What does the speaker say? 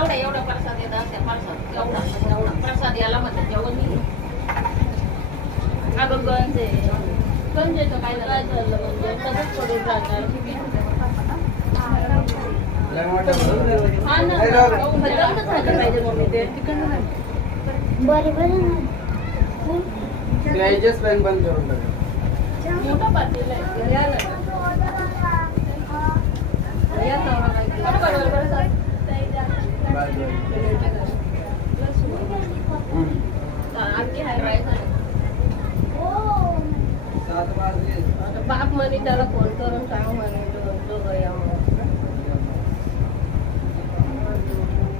एवढा एवढा प्रसाद येतात त्या प्रसाद एवढा एवढा प्रसाद याला म्हणतात जेवण नाही. अगं गंजेचं काय झालं म्हणजे तसंच पडून जाणार. हा ना झालं पाहिजे मम्मी ते तिकडनं बंद करून टाका. मोठा पातेला आहे. बाय.